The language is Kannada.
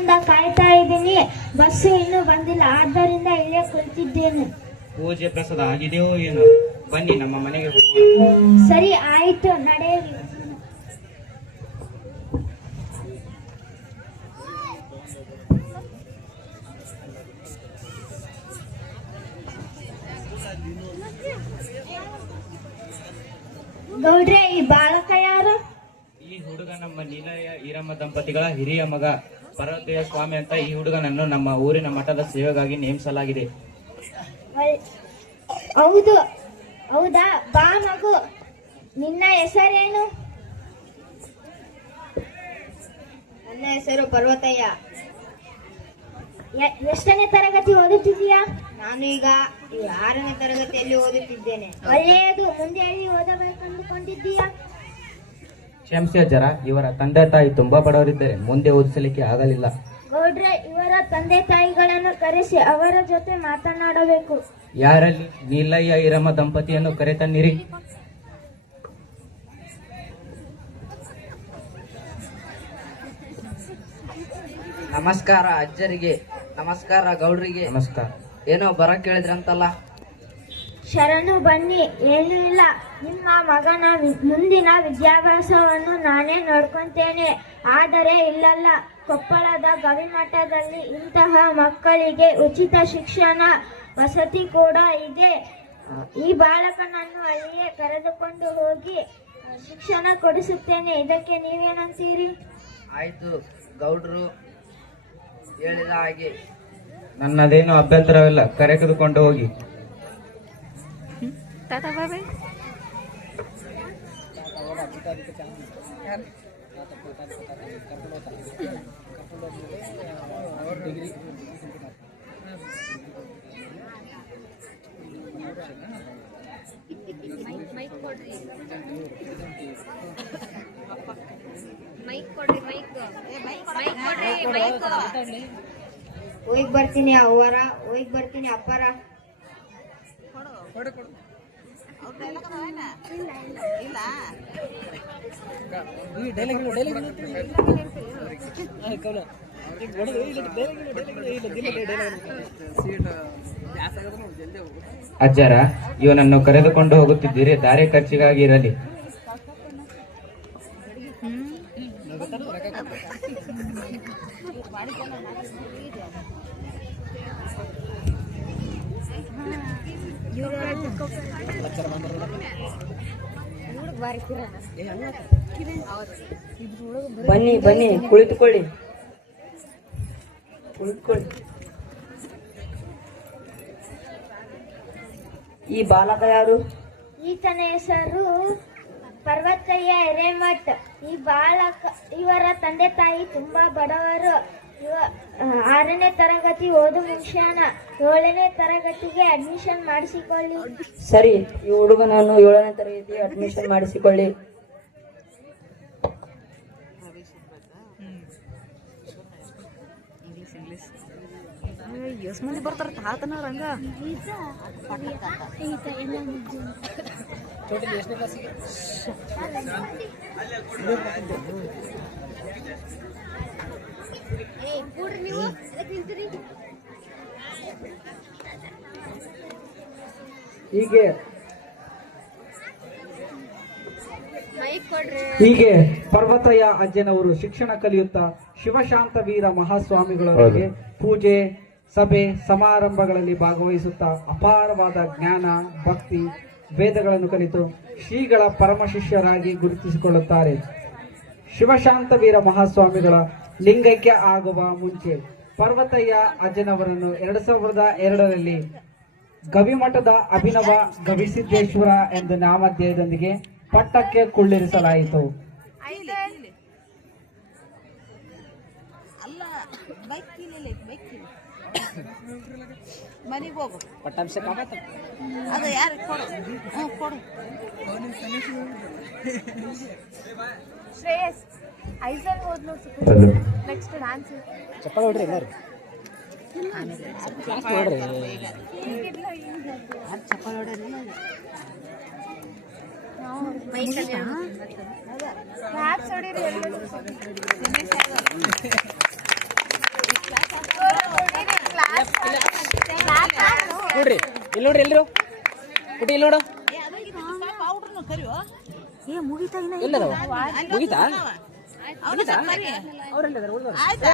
ಹೊತ್ತಿನಿಂದ ಕಾಯ್ತಾ ಇದ್ದೀನಿ. ಬಸ್ಸು ಇನ್ನೂ ಬಂದಿಲ್ಲ, ಆದ್ದರಿಂದ ಇಲ್ಲೇ ಕುಳಿತಿದ್ದೇನೆ. ಪೂಜೆ ಪ್ರಸಾದ ಆಗಿದೆಯೋ ಏನೋ, ಬನ್ನಿ ನಮ್ಮ ಮನೆಗೆ ಹೋಗೋಣ. ಸರಿ, ಆಯಿತು, ನಡೆಯಿರಿ. ಗೌಡ್ರೆ, ಈ ಬಾಲಕ ಯಾರು? ಈ ಹುಡುಗ ನಮ್ಮ ನೀಲಯ ಈರಮ್ಮ ದಂಪತಿಗಳ ಹಿರಿಯ ಮಗ ಪರ್ವತಯ್ಯ ಸ್ವಾಮಿ ಅಂತ. ಈ ಹುಡುಗನನ್ನು ನಮ್ಮ ಊರಿನ ಮಠದ ಸೇವೆಗಾಗಿ ನೇಮಿಸಲಾಗಿದೆ. ಹೌದು, ಹೌದಾ? ಬಾ ಮಗು, ನಿನ್ನ ಹೆಸರೇನು? ನನ್ನ ಹೆಸರು ಪರ್ವತಯ್ಯ. ಎಷ್ಟನೇ ತರಗತಿ ಓದುತ್ತಿದ್ದೀಯಾ? ನಾನು ಈಗ 6ನೇ ತರಗತಿಯಲ್ಲಿ ಓದುತ್ತಿದ್ದೇನೆ. ಒಳ್ಳೆಯದು. ಮುಂದೆ ಎಲ್ಲಿ ಓದಬೇಕಂದುಕೊಂಡಿದ್ದೀಯಾ? ಕ್ಷಮಿಸಿ ಅಜ್ಜರ, ಇವರ ತಂದೆ ತಾಯಿ ತುಂಬಾ ಬಡವರಿದ್ದಾರೆ, ಮುಂದೆ ಓದಿಸಲಿಕ್ಕೆ ಆಗಲಿಲ್ಲ. ಗೌಡ್ರೆ, ಇವರ ತಂದೆ ತಾಯಿಗಳನ್ನು ಕರೆಸಿ ಅವರ ಜೊತೆ ಮಾತನಾಡಬೇಕು. ಯಾರಲ್ಲಿ? ನೀಲಯ್ಯ ಈರಮ್ಮ ದಂಪತಿಯನ್ನು ಕರೆತನ್ನಿರಿ. ನಮಸ್ಕಾರ ಅಜ್ಜರಿಗೆ, ನಮಸ್ಕಾರ ಗೌಡ್ರಿಗೆ. ನಮಸ್ಕಾರ. ಏನೋ ಬರ ಕೇಳಿದ್ರಂತಲ್ಲ? ಶರಣು, ಬನ್ನಿ. ಏನೂ ಇಲ್ಲ, ನಿಮ್ಮ ಮಗನ ಮುಂದಿನ ವಿದ್ಯಾಭ್ಯಾಸವನ್ನು ನಾನೇ ನೋಡ್ಕೊಂತೇನೆ. ಆದರೆ ಇಲ್ಲಲ್ಲ, ಕೊಪ್ಪಳದ ಗವಿಮಠದಲ್ಲಿ ಇಂತಹ ಮಕ್ಕಳಿಗೆ ಉಚಿತ ಶಿಕ್ಷಣ ವಸತಿ ಕೂಡ ಇದೆ. ಈ ಬಾಲಕನನ್ನು ಅಲ್ಲಿಯೇ ಕರೆದುಕೊಂಡು ಹೋಗಿ ಶಿಕ್ಷಣ ಕೊಡಿಸುತ್ತೇನೆ. ಇದಕ್ಕೆ ನೀವೇನಂತೀರಿ? ಆಯ್ತು, ಗೌಡ್ರು ಹೇಳಿದ ಹಾಗೆ. ನನ್ನದೇನು ಅಭ್ಯಂತರವಿಲ್ಲ, ಕರೆದುಕೊಂಡು ಹೋಗಿ. ಹೋಗಿ ಬರ್ತೀನಿ ಅವ್ವರ, ಹೋಗಿ ಬರ್ತೀನಿ ಅಪ್ಪರ. ಅಜ್ಜರ, ಇವನನ್ನು ಕರೆದುಕೊಂಡು ಹೋಗುತ್ತಿದ್ದೀರಿ, ದಾರಿ ಖರ್ಚಿಗಾಗಿ ಇರಲಿ. ಬನ್ನಿ ಬನ್ನಿ, ಕುಳಿತುಕೊಳ್ಳಿ. ಈ ಬಾಲಕ ಯಾರು? ಈತನ ಹೆಸರು ಪರ್ವತಯ್ಯ ಹಿರೇಮಠ್. ಈ ಬಾಲಕ, ಇವರ ತಂದೆ ತಾಯಿ ತುಂಬಾ ಬಡವರು. 6ನೇ ತರಗತಿ ಓದು ಮುಗಿಸ್ಯಾನ. 7ನೇ ತರಗತಿಗೆ ಅಡ್ಮಿಷನ್ ಮಾಡಿಸಿಕೊಳ್ಳಿ. ಸರಿ, ಈ ಹುಡುಗನನ್ನು 7ನೇ ತರಗತಿಗೆ ಅಡ್ಮಿಷನ್ ಮಾಡಿಸಿಕೊಳ್ಳಿ. ಎಷ್ಟು ಮಂದಿ ಬರ್ತಾರ ತಾತನ ರಂಗ? ಹೀಗೆ ಪರ್ವತಯ್ಯ ಅಜ್ಜನವರು ಶಿಕ್ಷಣ ಕಲಿಯುತ್ತಾ ಶಿವಶಾಂತ ವೀರ ಮಹಾಸ್ವಾಮಿಗಳವರಿಗೆ ಪೂಜೆ, ಸಭೆ, ಸಮಾರಂಭಗಳಲ್ಲಿ ಭಾಗವಹಿಸುತ್ತಾ ಅಪಾರವಾದ ಜ್ಞಾನ, ಭಕ್ತಿ, ವೇದಗಳನ್ನು ಕಲಿತು ಶ್ರೀಗಳ ಪರಮ ಶಿಷ್ಯರಾಗಿ ಗುರುತಿಸಿಕೊಳ್ಳುತ್ತಾರೆ. ಶಿವಶಾಂತ ವೀರ ಮಹಾಸ್ವಾಮಿಗಳ ಲಿಂಗೈಕ್ಯ ಆಗುವ ಮುಂಚೆ ಪರ್ವತಯ್ಯ ಅಜ್ಜನವರನ್ನು 2002ರಲ್ಲಿ ಗವಿಮಠದ ಅಭಿನವ ಗವಿಸಿದ್ದೇಶ್ವರ ಎಂಬ ನಾಮಧೇಯದೊಂದಿಗೆ ಪಟ್ಟಕ್ಕೆ ಕುಳ್ಳಿರಿಸಲಾಯಿತು. ಮನೆಗೆ ಹೋಗು, ಅದು ಯಾರು ಕೊಡು? ಕೊಡು. ಶ್ರೇಯಸ್ ಐಸಲ್ ಹೋದ್ಲು. ನೆಕ್ಸ್ಟ್ ಡ್ಯಾನ್ಸ್ ಚಪ್ಪಲ್ ಹೊಡ್ರಿ ಎಲ್ಲರೂ. ಚಪ್ಪಲ್ ಹೊಡ್ರಿ. ಮ್ಯಾಕ್ಸ್ ಹೊಡೀರಿ ಎಲ್ಲರೂ. ನೋಡ್ರಿ ಇಲ್ಲಿ ನೋಡ್ರಿ ಎಲ್ರು ಕುಟಿ ಇಲ್ಲಿ ನೋಡು ಎಲ್ಲದವ ಮುಗಿತಾ ಅವ್ರೆಲ್ಲ